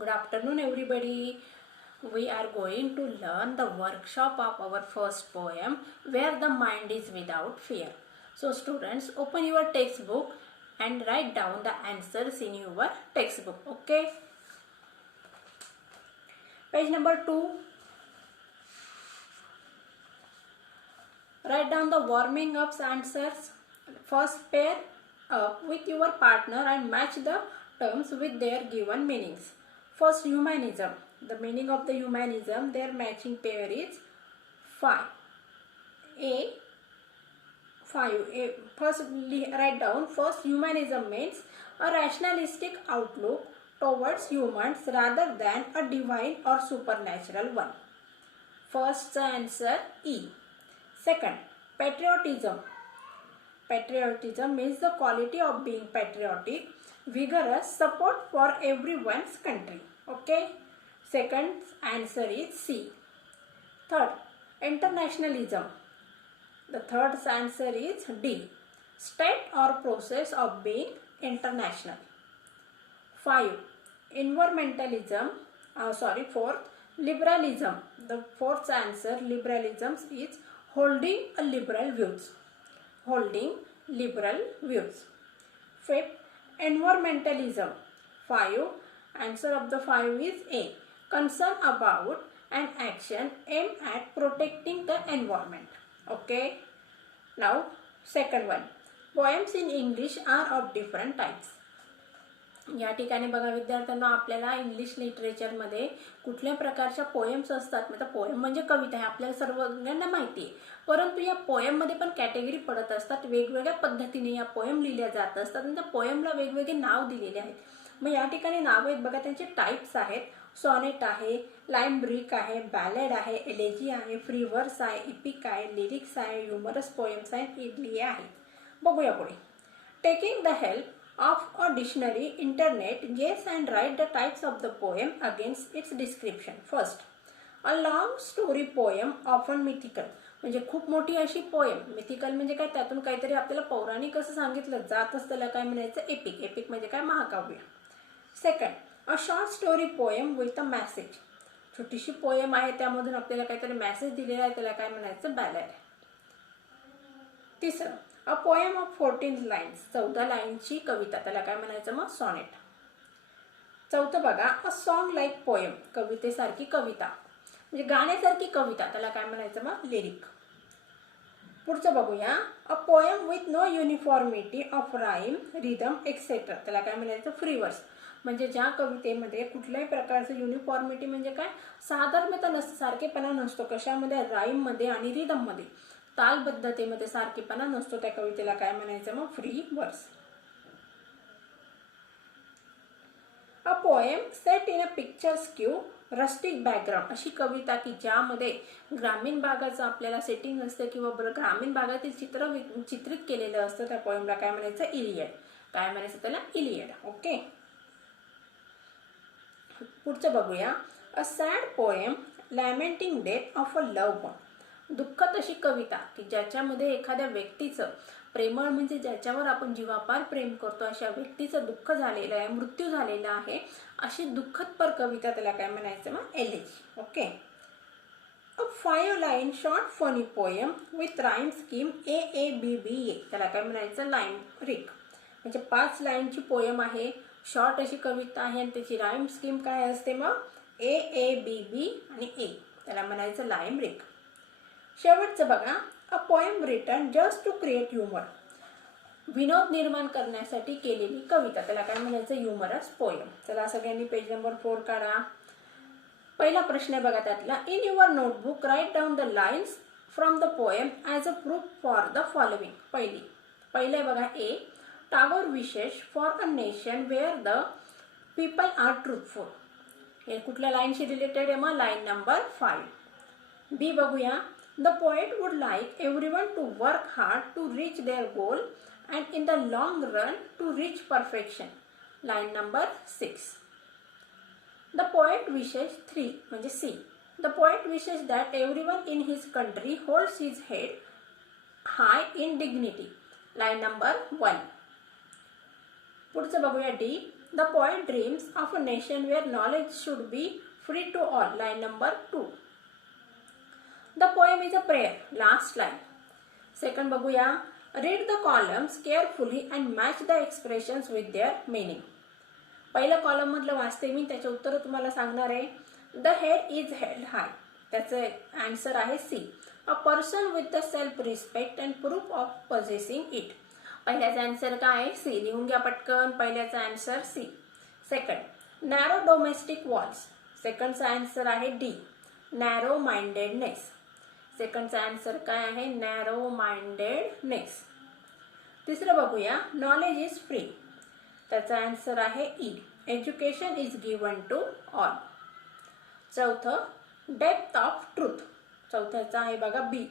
Good afternoon, everybody. We are going to learn the workshop of our first poem, Where the Mind is Without Fear. So, students, open your textbook and write down the answers in your textbook. Okay? Page number 2. Write down the warming up answers. First, pair up with your partner and match the terms with their given meanings. First, humanism. The meaning of the humanism, their matching pair is 5. First, write down. First, humanism means a rationalistic outlook towards humans rather than a divine or supernatural one. First answer E. Second, patriotism. Patriotism means the quality of being patriotic, vigorous support for everyone's country. Okay. Second answer is C. Third, internationalism. The third answer is D. State or process of being international. 5. Environmentalism. Fourth, liberalism. The fourth answer, liberalism, is holding a liberal views. Holding liberal views. Fifth, environmentalism. 5. Answer of the 5 is A. Concern about an action aimed at protecting the environment. Okay. Now, second one. Poems in English are of different types. या ठिकाणी बघा विद्यार्थ्यांना, आपल्याला English लिटरेचरमध्ये कुठल्या प्रकारच्या poems असतात. म्हणजे poem म्हणजे कविता आहे, आपल्याला सर्वांना माहिती आहे. परंतु या पोएममध्ये पण कॅटेगरी पडत असतात. वेगवेगळ्या पद्धतीने या पोएम लिहिल्या जात असतात आणि त्या पोएमला वेगवेगळे नाव दिलेले आहेत. मग या ठिकाणी नाव आहेत बघा, त्यांचे टाइप्स आहेत. सॉनेट आहे, लाईम ब्रिक आहे, बॅलेड आहे, एलेजी आहे, फ्री वर्स आहे, इपिक आहे, लिरिक्स आहे, ह्युमरस पोएम्स आहेत, इडली आहे. बघूया पुढे. Taking the help of a dictionary, internet, guess and write the types of the poem against its description. First, a long story poem, often mythical. म्हणजे खूप मोठी अशी पोएम. मिथिकल म्हणजे काय, त्यातून काहीतरी आपल्याला पौराणिक असं सांगितलं जात असतं, त्याला काय म्हणायचं, एपिक. एपिक म्हणजे काय, महाकाव्य. Second, a short story poem with a message. छोटीशी पोएम आहे, त्यामधून आपल्याला काहीतरी मेसेज दिलेला आहे, त्याला काय म्हणायचं, बॅलेड. तिसरं, अ पोएम ऑफ 14 लाईन्स. 14 लाईनची कविता, त्याला काय म्हणायचं मग, सॉनेट. चौथं बघा, अ सॉन्ग लाईक पोएम. कवितेसारखी कविता म्हणजे गाण्यासारखी कविता, त्याला काय म्हणायचं मग, लिरिक. पुढचं बघूया, a poem with no uniformity of rhyme, rhythm etcetera. त्याला काय म्हणायचं, फ्री वर्स. म्हणजे ज्या कवितेमध्ये कुठल्याही प्रकारचं युनिफॉर्मिटी म्हणजे काय, साधर्म्यता नसतं, सारखेपणा नसतो. कशामध्ये, राईममध्ये आणि रिदममध्ये, तालबद्धतेमध्ये सारखेपणा नसतो. त्या कवितेला काय म्हणायचं मग, free verse. A poem set in a picturesque rustic background. अशी कविता की ज्यामध्ये ग्रामीण भागाचं आपल्याला सेटिंग असतं किंवा ग्रामीण भागातील चित्र चित्रित केलेलं असतं. त्या पोएमला काय म्हणायचं, इलियड. काय म्हणायचं त्याला, इलियड. ओके. पुढचं बघूया, a sad poem lamenting death of a love one. दुःखद अशी कविता की ज्याच्यामध्ये एखाद्या व्यक्तीचं, प्रेमळ म्हणजे ज्याच्यावर आपण जीवापार प्रेम करतो, अशा व्यक्तीचं दुःख झालेलं आहे, मृत्यू झालेला आहे, अशी दुःखदपर कविता, त्याला काय म्हणायचं मग, elegy. Okay. A 5 line short funny poem with rhyme scheme AABBA. त्याला काय म्हणायचं, लाईम रिक. म्हणजे 5 लाईनची पोएम आहे, शॉर्ट अशी कविता आहे आणि त्याची राईम स्कीम काय असते मग, AABB आणि A. त्याला म्हणायचं लाईम रिक. शेवटचं बघा, a poem written just to create humour. विनोद निर्माण करण्यासाठी केलेली कविता, त्याला काय म्हणायचं, ह्युमरस पोएम. चला सगळ्यांनी पेज नंबर 4 काढा. पहिला प्रश्न आहे बघा त्यातला, in your notebook write down the lines from the poem as a proof for the following. पहिलं बघा, ए. टागोर विशेष for a nation where the people are truthful. हे कुठल्या लाईनशी रिलेटेड आहे मग, लाईन नंबर 5. बी बघूया, the poet would like everyone to work hard to reach their goal and in the long run to reach perfection. Line number 6. The poet wishes 3 म्हणजे C. The poet wishes that everyone in his country holds his head high in dignity. Line number 1. पुढचं बघूया, D. The poet dreams of a nation where knowledge should be free to all. Line number 2. The poem is a prayer. Last line. Second बघूया. Read the columns carefully and match the expressions with their meaning. पहिल्या column मधलं वाचते मी, त्याचे उत्तर तुम्हाला सांगणार आहे. The head is held high, त्याचे आन्सर आहे C. A person with the self respect and proof of possessing it. पहिल्याचा आन्सर काय आहे? सी. लिहून घ्या पटकन. पहिल्याचा answer C. Second, narrow domestic walls. सेकंडचा आन्सर आहे डी, नॅरो माइंडेडनेस. सेकंडचा आन्सर काय आहे? Narrow mindedness. तिसरं बघूया. Knowledge is free. त्याचा आन्सर आहे E, education is given to all. चौथं, डेप्थ ऑफ ट्रूथ. चौथ्याचा आहे बघा बी,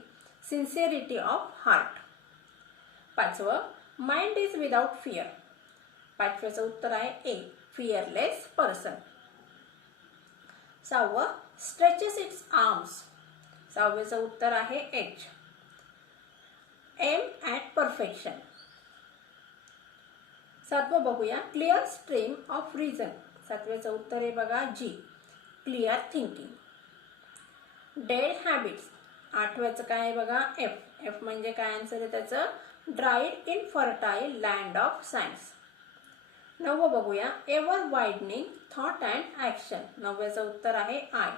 सिन्सिअरिटी ऑफ हार्ट. पाचवं, माइंड इज विदाउट फिअर. पाचव्याचं उत्तर आहे ए, फिअरलेस पर्सन. सहावं, स्ट्रेचेस इट्स आर्म्स. सहाव्याचं उत्तर आहे एच, एम ॲट परफेक्शन. सातवं बघूया. Clear stream of reason. सातव्याचं उत्तर आहे बघा G, clear thinking. Dead habits. आठव्याचं काय आहे बघा एफ. एफ म्हणजे काय आन्सर आहे त्याचं? Dried in fertile land of science. नववं बघूया. Ever widening thought and action. नवव्याचं उत्तर आहे आय.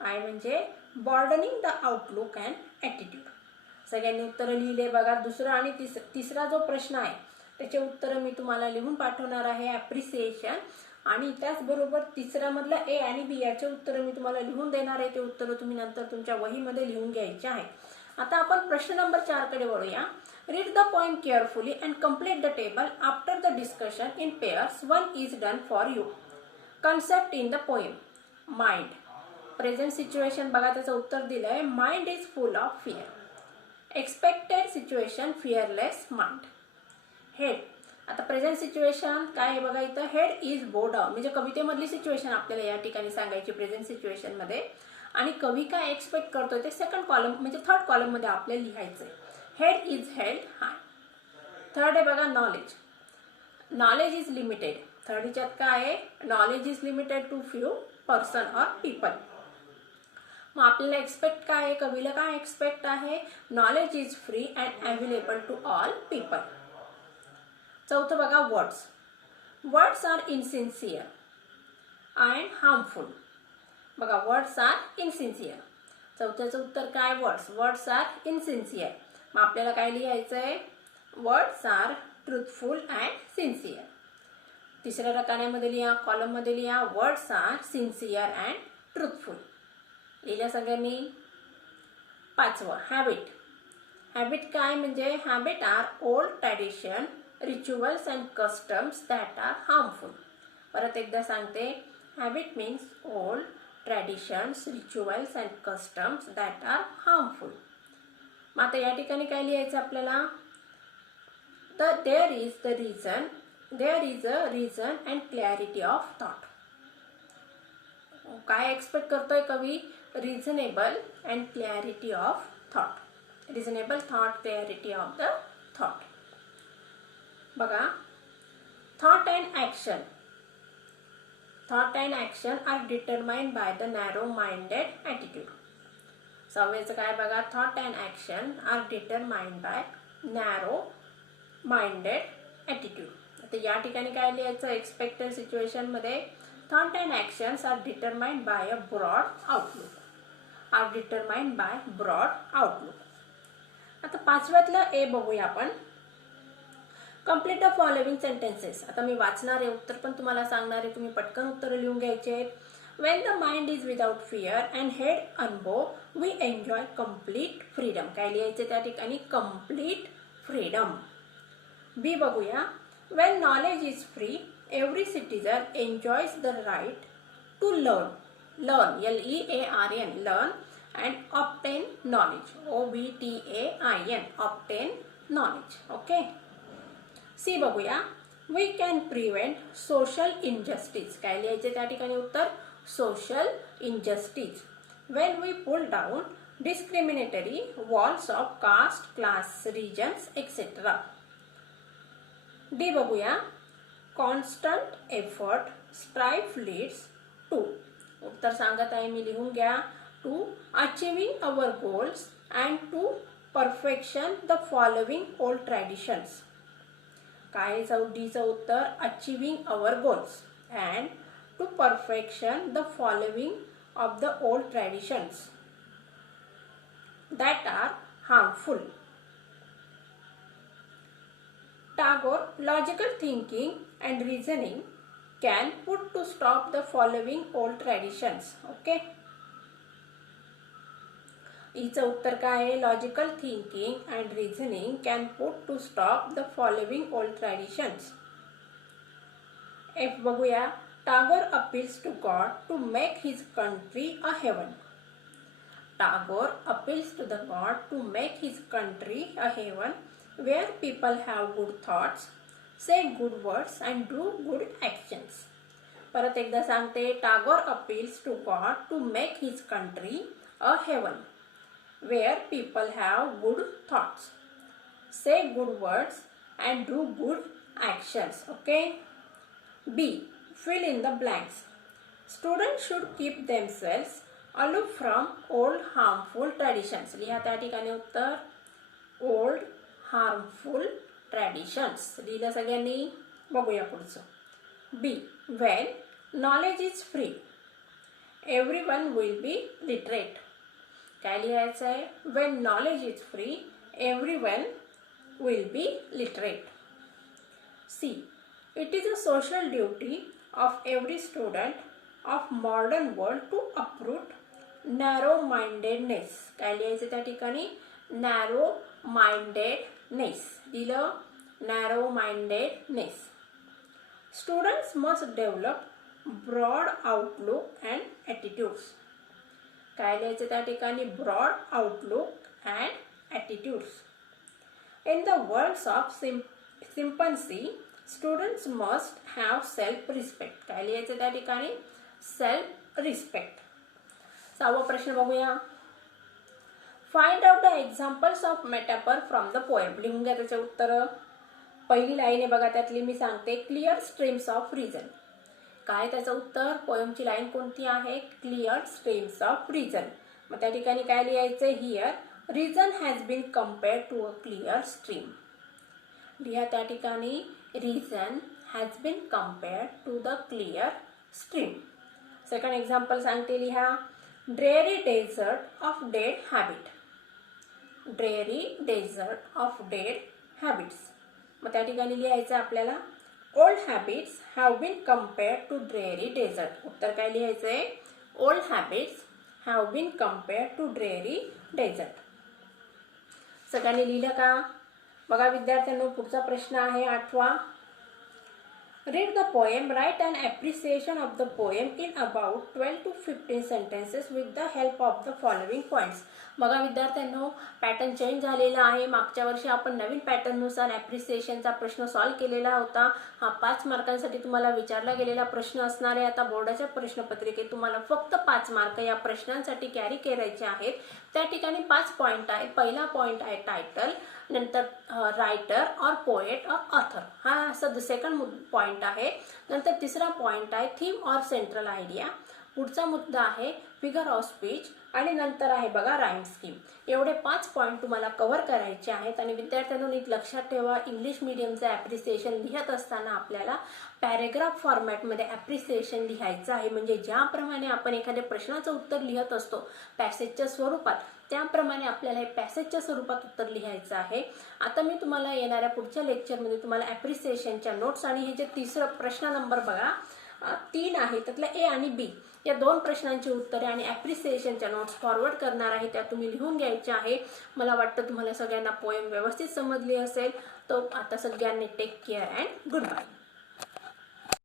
आय म्हणजे broadening the outlook and attitude. सगळ्यांनी उत्तरं लिहिले बघा. दुसरा आणि तिसरा जो प्रश्न आहे त्याचे उत्तरं मी तुम्हाला लिहून पाठवणार आहे. ॲप्रिसिएशन आणि त्याचबरोबर तिसऱ्यामधला ए आणि बी याचे उत्तरं मी तुम्हाला लिहून देणार आहे. ते उत्तरं तुम्ही नंतर तुमच्या वहीमध्ये लिहून घ्यायचे आहे. आता आपण प्रश्न नंबर 4 कडे वळूया. Read the poem carefully and complete the table after the discussion in pairs. One is done for you. Concept in the poem. Mind. Present situation बघा, त्याचं उत्तर दिलं आहे mind is full of fear. Expected situation fearless mind. Head. आता present situation काय आहे बघा इथं? हेड इज बो डाऊन म्हणजे कवितेमधली सिच्युएशन आपल्याला या ठिकाणी सांगायची प्रेझेंट सिच्युएशन मध्ये. आणि कवी काय एक्सपेक्ट करतोय ते सेकंड कॉलम म्हणजे थर्ड कॉलम मध्ये आपल्याला लिहायचंय. Head is held high. Third आहे बघा knowledge. Knowledge is limited. Third ह्याच्यात काय आहे? Knowledge is limited to few person और पीपल. मग आपल्याला एक्सपेक्ट काय आहे? कवीला काय एक्सपेक्ट आहे? Knowledge is free and available to all people. चौथं बघा words. Words are insincere and harmful. बघा वर्ड्स आर इनसिन्सिअर. चौथ्याचं उत्तर काय? वर्ड्स. Words are इनसिन्सिअर. मग आपल्याला काय लिहायचं आहे? Words are truthful and sincere. तिसऱ्या रकान्यामध्ये लिहा, कॉलममध्ये लिहा words are sincere and truthful. लिहिल्या सगळ्यांनी? पाचवं हॅबिट. हॅबिट काय म्हणजे? Habit are old tradition, rituals and customs that are harmful. परत एकदा सांगते. Habit means old traditions, rituals and customs that are harmful. मग आता या ठिकाणी काय लिहायचं आपल्याला? There is a reason and clarity of thought. काय एक्सपेक्ट करतोय कवी? Reasonable and clarity of thought. Reasonable thought, clarity of the thought. बघा thought and action. Thought and action are determined by the narrow minded attitude. सहाव्याचं काय बघा? Thought and action are determined by narrow minded attitude. आता या ठिकाणी काय लिहायचं? Expected situation मध्ये thought and actions are determined by a broad outlook. Are determined by broad outlook. आता पाचव्यातलं ए बघूया आपण. Complete the following sentences. आता मी वाचणार आहे, उत्तर पण तुम्हाला सांगणार आहे. तुम्ही पटकन उत्तर लिहून घ्यायचे आहेत. When the mind is without fear and head unbowed we enjoy complete freedom. काय लिहायचे त्या ठिकाणी? Complete freedom. बी बघूया. When knowledge is free every citizen enjoys the right to learn. Learn, LEARN, learn and obtain knowledge. OBTAIN, obtain knowledge. Okay. C बघूया. We can prevent social injustice. काय लिहायचे त्या ठिकाणी उत्तर? Social injustice. When we pull down discriminatory walls of caste, class, reasons etcetera. D बघूया. Constant effort strife leads to. उत्तर सांगत आहे मी, लिहून घ्या. To achieving our goals and to perfection the following old traditions. काय डीचं उत्तर? Achieving our goals and to perfection the following of the old traditions that are harmful. Tagore, logical thinking and reasoning can put to stop the following old traditions. Okay. हिचं उत्तर काय आहे? Logical thinking and reasoning can put to stop the following old traditions. F बघूया. Tagore appeals to God to make his country a heaven. Tagore appeals to the God to make his country a heaven where people have good thoughts, say good words and do good actions. परत एकदा सांगते. Tagore appeals to God to make his country a heaven where people have good thoughts, say good words and do good actions. Okay. B. Fill in the blanks. Students should keep themselves aloof from old harmful traditions. लिहा त्या ठिकाणी उत्तर. Old harmful traditions. लिहिलं सगळ्यांनी? बघूया पुढचं. B. When knowledge is free everyone will be literate. काय लिहायचं आहे? When knowledge is free everyone will be literate. C. It is a social duty of every student of modern world to uproot narrow mindedness. काय लिहायचं त्या ठिकाणी? Narrow mindedness. दिलं. Narrow mindedness. Students must develop broad outlook and attitudes. काय लिहायचं त्या ठिकाणी? Broad outlook and attitudes. In the words of सिम्पन्सी students must have self respect. काय लिहायचं त्या ठिकाणी? Self respect. 6वा प्रश्न बघूया. Find out the examples of metaphor from the poem. लिहून घ्या त्याचे उत्तर. पहिली लाईन आहे बघा, त्यातली मी सांगते. Clear streams of reason. काय त्याचं उत्तर? पोएमची लाईन कोणती आहे? Clear streams of reason. मग त्या ठिकाणी काय लिहायचं? Here reason has been compare to a clear stream. लिहा त्या ठिकाणी. Reason has been compare to the clear stream. Second example सांगते. लिहा. Dreary desert of dead habit. Dreary desert of dead habits. मग त्या ठिकाणी लिहायचं आपल्याला. Old habits have been compare to dreary dessert. उत्तर काय लिहायचं आहे? Old habits have been compare to dreary desert. सगळ्यांनी लिहिलं का? बघा विद्यार्थ्यांनो, पुढचा प्रश्न आहे 8वा. Read the poem. Write an appreciation of the poem in about 12 to 15 sentences with the help of the following points. बघा विद्यार्थ्यांनो, पॅटर्न चेंज झालेला आहे. मागच्या वर्षी आपण नवीन पॅटर्ननुसार ॲप्रिसिएशनचा प्रश्न सॉल्व्ह केलेला होता. हा 5 मार्कांसाठी तुम्हाला विचारला गेलेला प्रश्न असणार आहे. आता बोर्डाच्या प्रश्नपत्रिकेत तुम्हाला फक्त 5 मार्क या प्रश्नांसाठी कॅरी करायचे आहेत. त्या ठिकाणी 5 पॉईंट आहेत. पहिला पॉईंट आहे टायटल, नंतर रायटर और पोएट और ऑथर, हा असं सेकंड पॉईंट आहे. नंतर तिसरा पॉईंट आहे थीम और सेंट्रल आयडिया. पुढचा मुद्दा आहे फिगर ऑफ स्पीच आणि नंतर आहे बघा राईम स्कीम. एवढे 5 पॉईंट तुम्हाला कव्हर करायचे आहेत. आणि विद्यार्थ्यांनो नीट लक्षात ठेवा, इंग्लिश मीडियमचं ॲप्रिसिएशन लिहित असताना आपल्याला पॅरेग्राफ फॉर्मॅटमध्ये ॲप्रिसिएशन लिहायचं आहे. म्हणजे ज्याप्रमाणे आपण एखाद्या प्रश्नाचं उत्तर लिहित असतो पॅसेजच्या स्वरूपात, त्याप्रमाणे आपल्याला हे पॅसेजच्या स्वरूपात उत्तर लिहायचं आहे. आता मी तुम्हाला येणाऱ्या पुढच्या लेक्चरमध्ये तुम्हाला ॲप्रिसिएशनच्या नोट्स आणि हे जे तिसरं प्रश्न नंबर बघा 3 आहे त्यातला ए आणि बी या 2 प्रश्नांची उत्तरे आणि ॲप्रिसिएशनच्या नोट्स फॉरवर्ड करणार आहे. त्या तुम्ही लिहून घ्यायच्या आहे. मला वाटतं तुम्हाला सगळ्यांना पोएम व्यवस्थित समजली असेल. तो आता सगळ्यांनी take care and good bye.